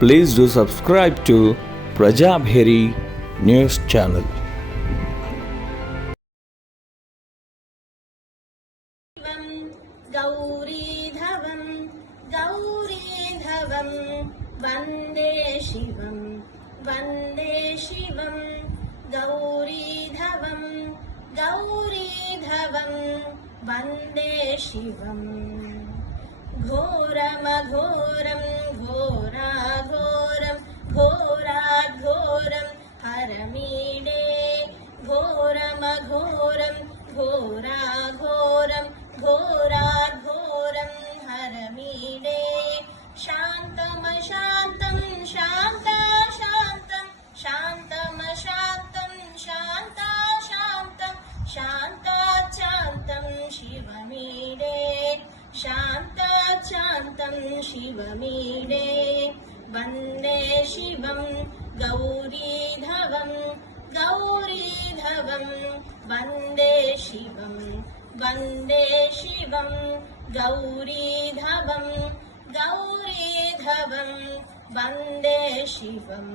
Please do subscribe to Prajabheri News Channel. गौरीधवं गौरीधवं वन्दे शिवं वन्दे शिवं गौरीधवं गौरीधवं वन्दे शिवं घोरमघोरं घोराघोरं घोराघोरं हरमीडे घोरमघोरं घोराघोरं घोराघोरं हरमीडे शान्तमशान्तं शान्ताशान्तं शान्तमशान्तं शान्ताशान्तं शान्ताचान्तं शिवमीडे शान्ताचान्तं शिवमीडे वन्दे शिवं गौरीधवं गौरीधवं वन्दे शिवं वन्दे शिवं गौरीधवं गौरीधवं वन्दे शिवम्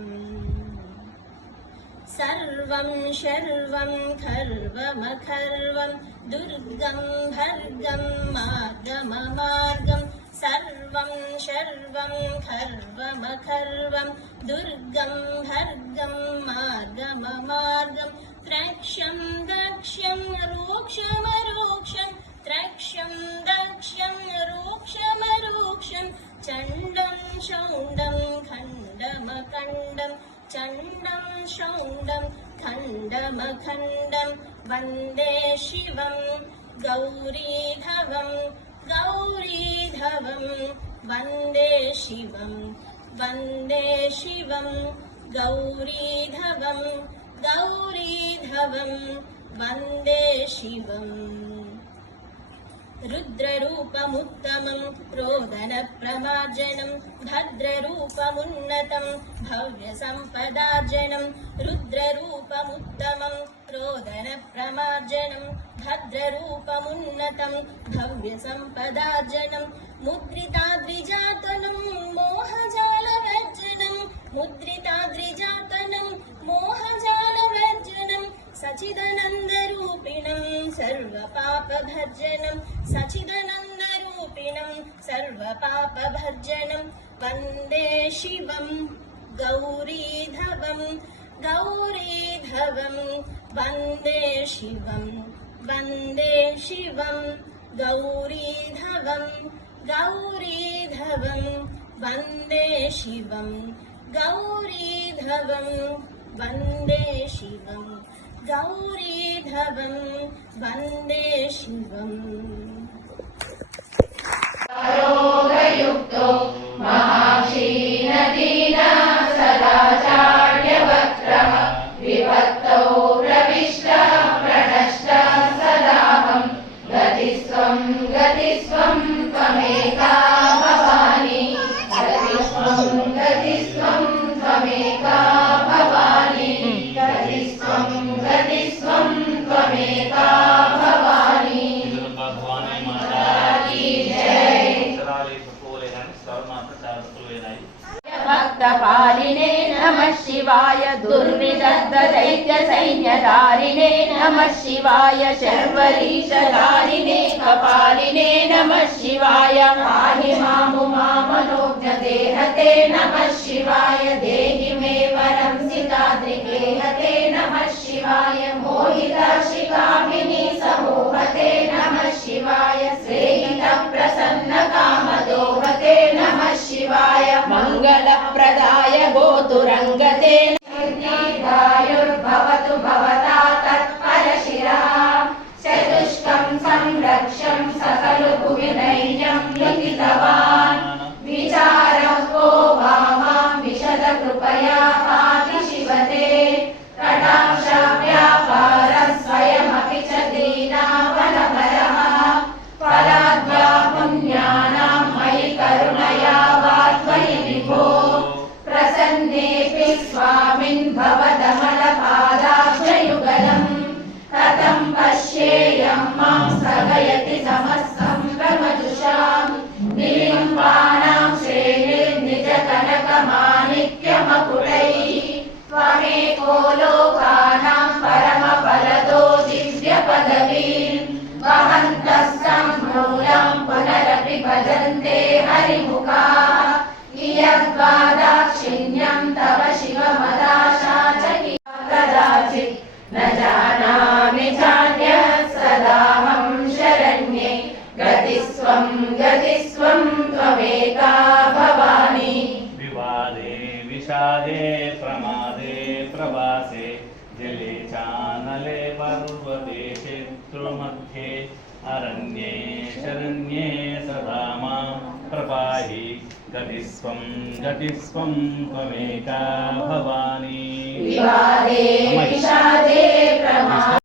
सर्वं शर्वं खर्वमखर्वं दुर्गं भर्गं मार्गममार्गं सर्वं शर्वं खर्वमखर्वं दुर्गं भर्गं मार्गममार्गं त्रक्षं दक्ष्यं रूक्षमरूक्षं त्रक्षं दक्ष्यं रूक्षमरूक्षं चण्डं शौण्डं खण्डमखण्डं चण्डं शौण्डं खण्डमखण्डं वन्दे शिवं गौरीधवं गौरीधवं वन्दे शिवं वन्दे शिवं गौरीधवं गौरीधवं वन्दे शिवम् रुद्ररूपमुत्तमं रोदनप्रमार्जनं भद्ररूपमुन्नतं भव्यसम्पदार्जनं रुद्ररूपमुत्तमं रोदनप्रमार्जनं भद्ररूपमुन्नतं भव्यसम्पदार्जनं मुद्रिताद्रिजातनं मोहजालवर्जनं मुद्रिताद्रिजातनं मोहजालवर्जनं सचिदानन्दरूपिणं सर्वपापभर्जनं सचिदानन्दरूपिणं सर्वपापभर्जनं वन्दे शिवं गौरीधवं गौरीधवं वन्दे शिवं वन्दे शिवं गौरीधवं गौरीधवं वन्दे शिवं गौरीधवं वन्दे शिवं गौरीधवं वन्दे शिवम् योगयुक्तो महाक्षीणदीना सदाचार्यवक्रम विभक्तौ प्रविष्टः प्रणष्टः सदाहं गतिस्त्वं त्वमेका भवानी गतिस्त्वं त्वमेका भवानी गतिस्त्वं त्वमेका भवानी भक्तपालिने नमः शिवाय दुर्विदग्धदैत्यसैन्यधारिणे नमः शिवाय शर्वरीशधारिणे कपालिने नमः शिवाय पाहि मामुमामनोज्ञदेहते नमः शिवाय देहि मे वरं सिताद्रिके हते नमः शिवाय मोहिताशिकामिनी समूहते नमः शिवाय श्रेहितप्रसन्नकामदोहते नमः शिवाय मङ्गलप्रदाय गोतुरङ्गते दीर्घायुर्भवतु भवता तत्परशिरः चतुष्कं संरक्षं सकल भुवि नैजं लिखितवान् विचारः को वा मां विशद कृपया पाति शिवते कटाक्षव्यापारः स्वयमपि च दीनावनपरः फलाद्वा पुण्यानां मयि करुणया वा त्वयि विभो प्रसन्नेऽपि त्यक्त्वा दाक्षिण्यं तव शिवमदाशा च कदाचित् न जानामि चान्यः सदाहं शरण्ये गतिस्त्वं त्वमेका भवानि विवादे विषादे प्रमादे प्रवासे जले चानले पर्वते क्षेत्रमध्ये अरण्ये शरण्ये सदा मां प्रपाहि गतिस्त्वं त्वमेका भवानि विवादे विषादे प्रमादे